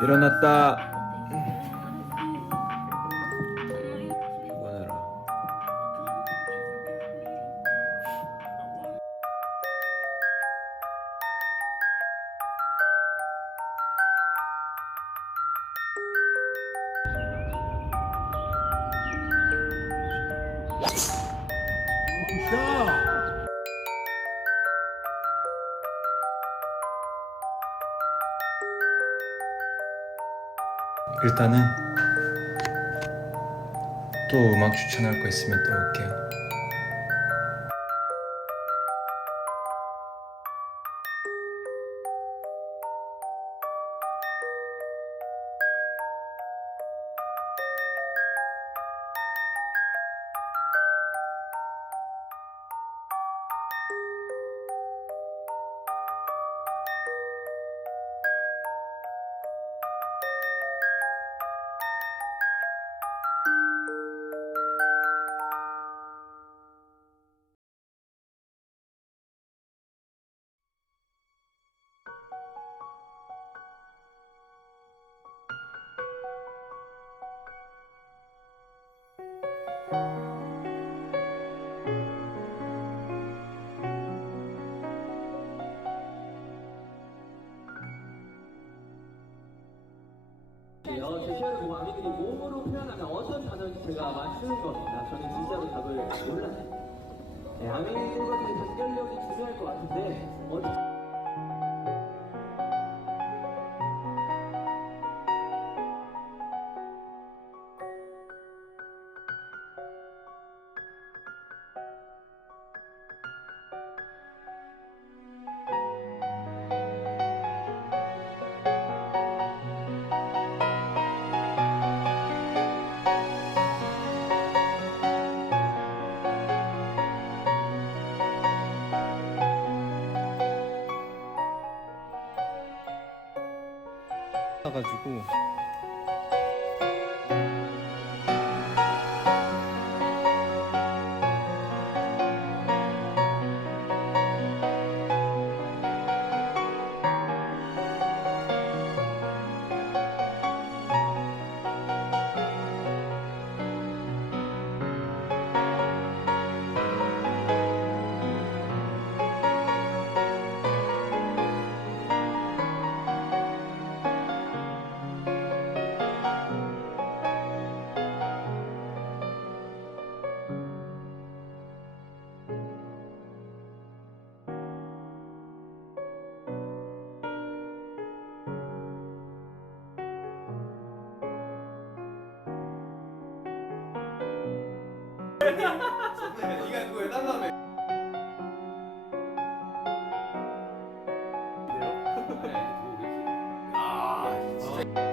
일어났다. 피곤해라. 일단은 또 음악 추천할 거 있으면 또 올게요. 제 시야를 보고 아미들이 몸으로 표현하는 어떤 단어인지 제가 맞추는 겁니다. 저는 진짜로 답을 몰라요. 네, 아미들과의 단결력이 중요할 것 같은데 가지고 네가 그거 해달라며. 아 진짜.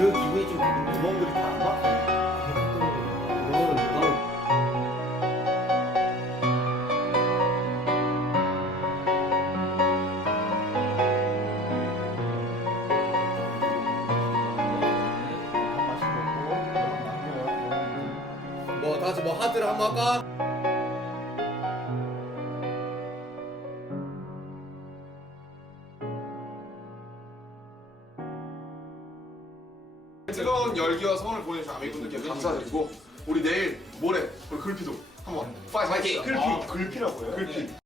그 기분이 좀 구멍들이 다 안 막혀. 뭐 다시 뭐 하드를 한번 할까? 열기와 성원을 보내주신 아미분들께 감사드리고 우리 내일 모레 우리 글피도 한번 파이팅! 글피! 글피라고요? 글피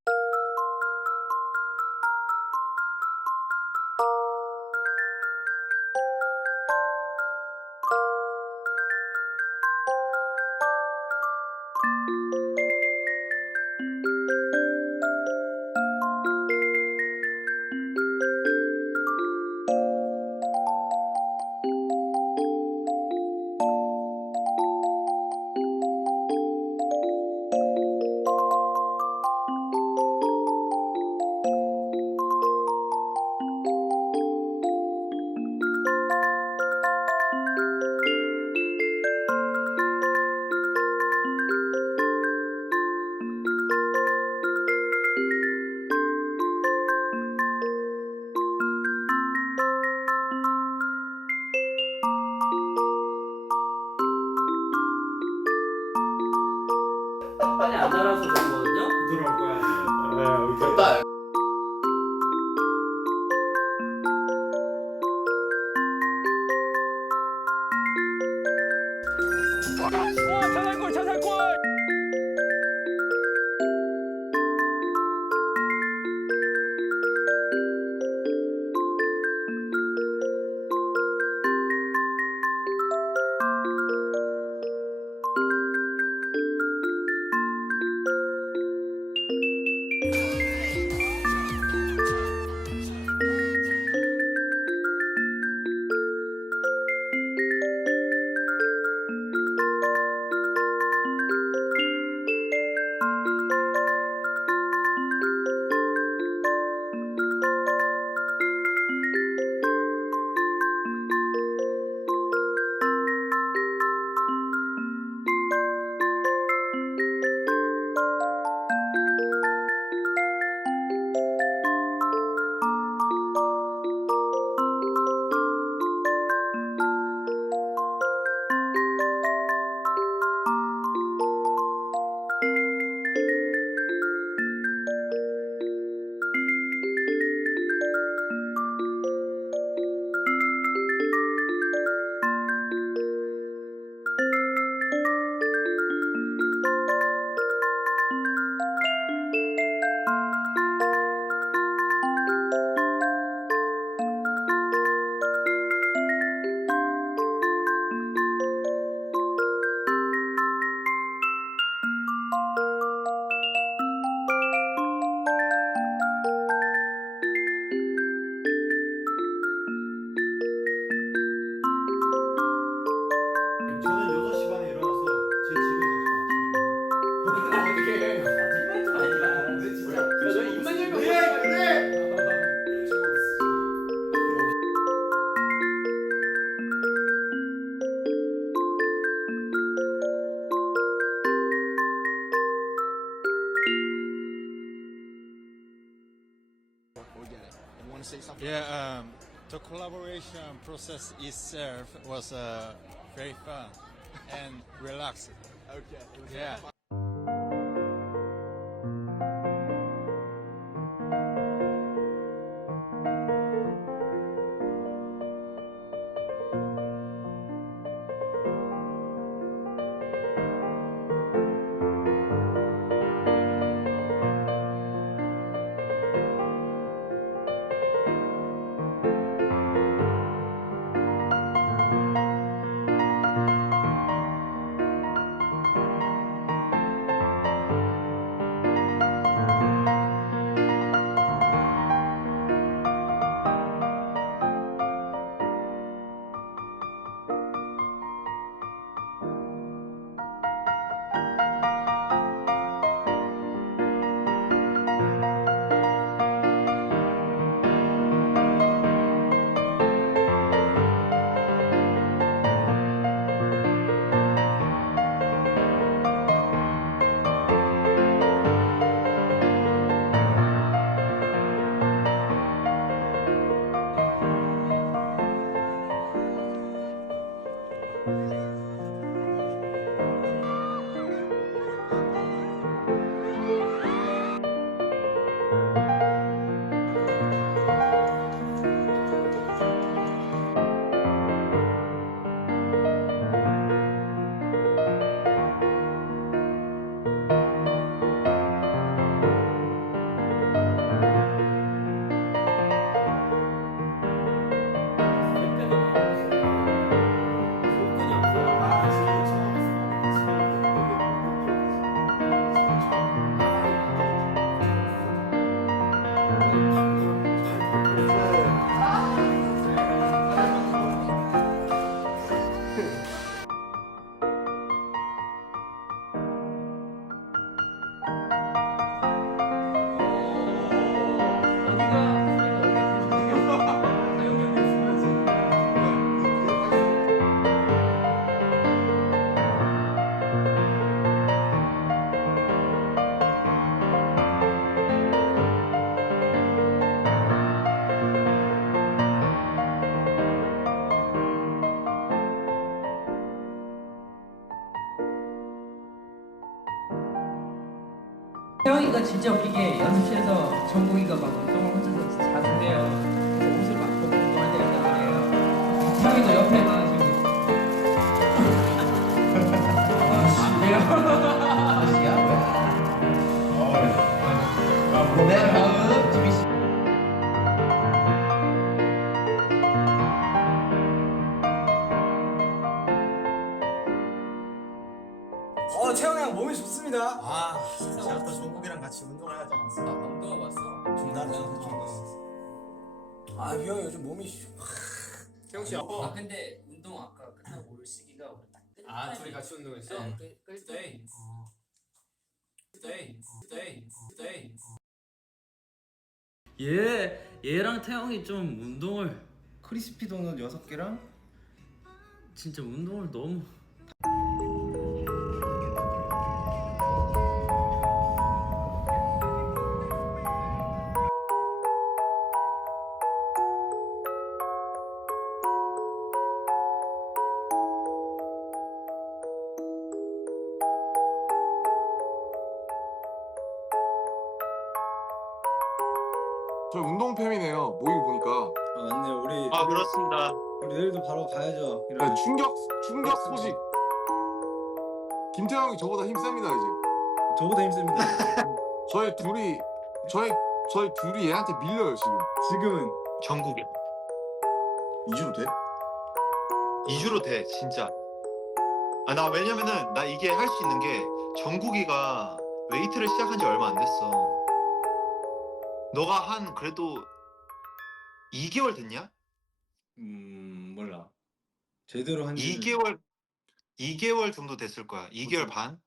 빨리 안 자라서 그런 거거든요. 들어올 거야. 됐다 저는 6시 반에 일어나서 제 집에서 지금 어떻게 거짓말 좀 하지 마. 너 진짜. 너 입만 열면 그래! Yeah, the collaboration process itself was very fun and relaxed. Okay. Yeah. 태영이가 진짜 웃기게 연습실에서 정국이가 막 운동을 혼자서 자주 해요. 그래서 옷을 막 벗고 운동할 때가 있단 말이에요. 태영이도 옆에가 지금 아씨야 뭐야? 네 다음 지미 씨. 채영이 형 몸이 좋습니다. 제가 또 종국이랑 같이 운동을 하지 않았어? 운동해 봤어. 중단전 이 형이 요즘 몸이 태영 씨 근데 운동 아까 끝나고 올 시기가 우리 딱 둘이 같이 운동했어? 네. 얘랑 태영이 좀 운동을 크리스피 도넛 6개랑 진짜 운동을 너무 저 운동팸이네요. 모이고 보니까. 맞네. 우리 그렇습니다. 우리 내일도 바로 가야죠. 야, 충격 소식. 김태형이 저보다 힘셉니다 이제. 저보다 힘셉니다. 저희 둘이 얘한테 밀려요 지금. 지금은 전국에 2주로 돼? 2주로 돼 진짜. 나 왜냐면은 나 이게 할 수 있는 게 정국이가 웨이트를 시작한 지 얼마 안 됐어. 너가 한 그래도 2개월 됐냐? 몰라. 제대로 한 2개월 정도 됐을 거야. 2개월 반?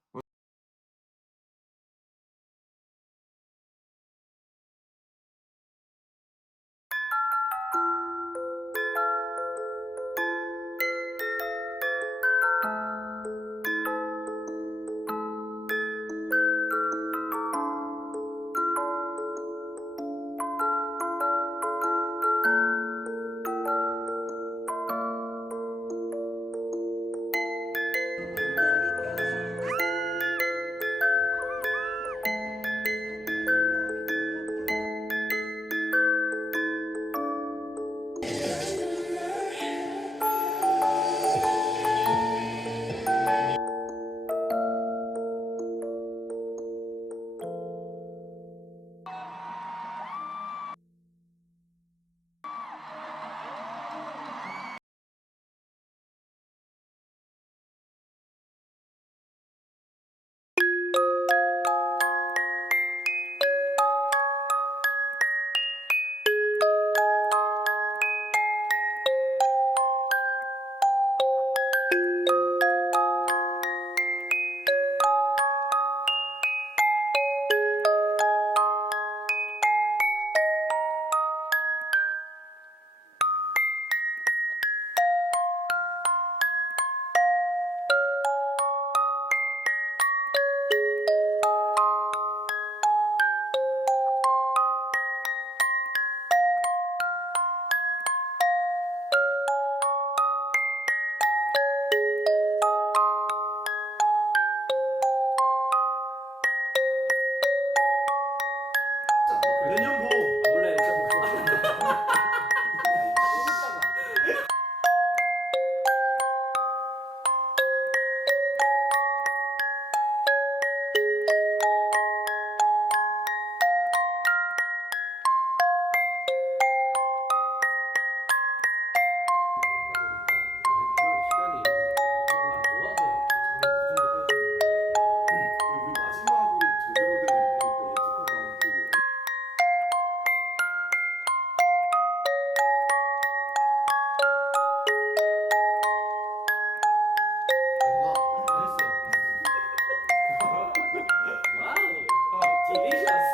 Delicious.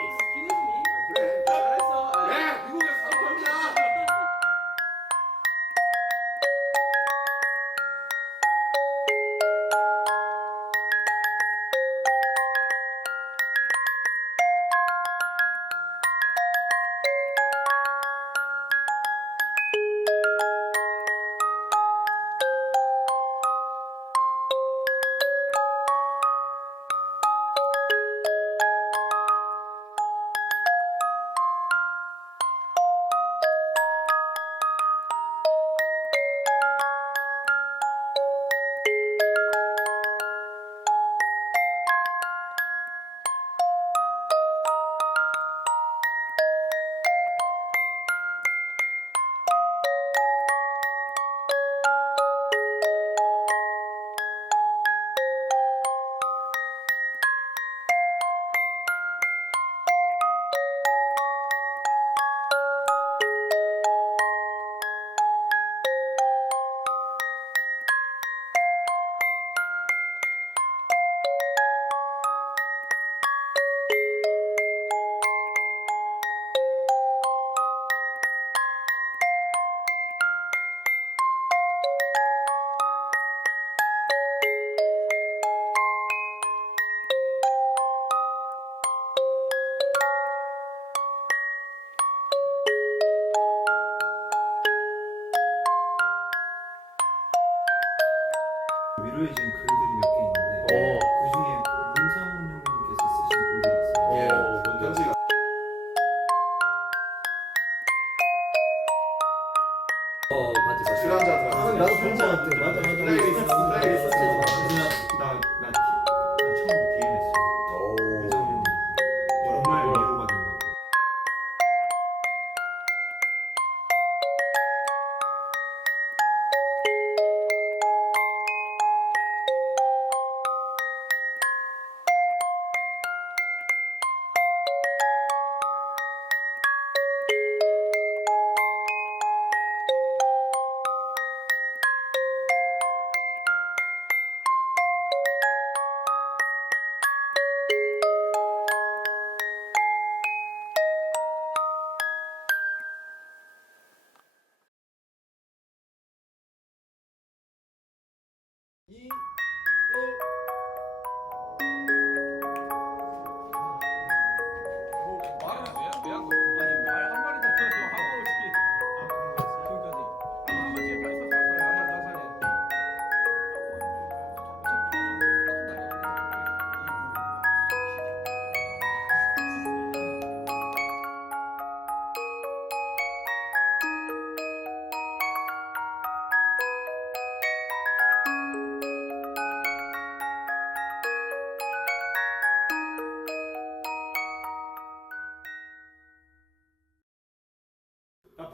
Excuse me. 그래. 잘했어. 네, 미국에서 사랑합니다. 위로해 준 글들이 몇 개 있는데 그 중에 문상훈 형님께서 쓰신 글들이 있어요. 현지가 출연자들. 나도 본 거 같아. 맞아. 플레이리스트. 나 처음부터 DM했어. 문상훈 형님 정말 위로가 된다.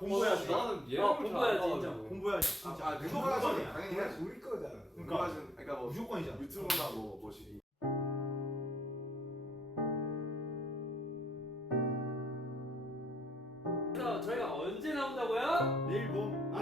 본거야지. 본거야지, 인정. 본거야지 진짜. 그거까지는 당연히 해야지. 우리 거잖아. 그러니까 뭐 무조건이잖아. 유튜브나 뭐 뭐시. 그래서 저희가 언제 나온다고요? 내일 봄.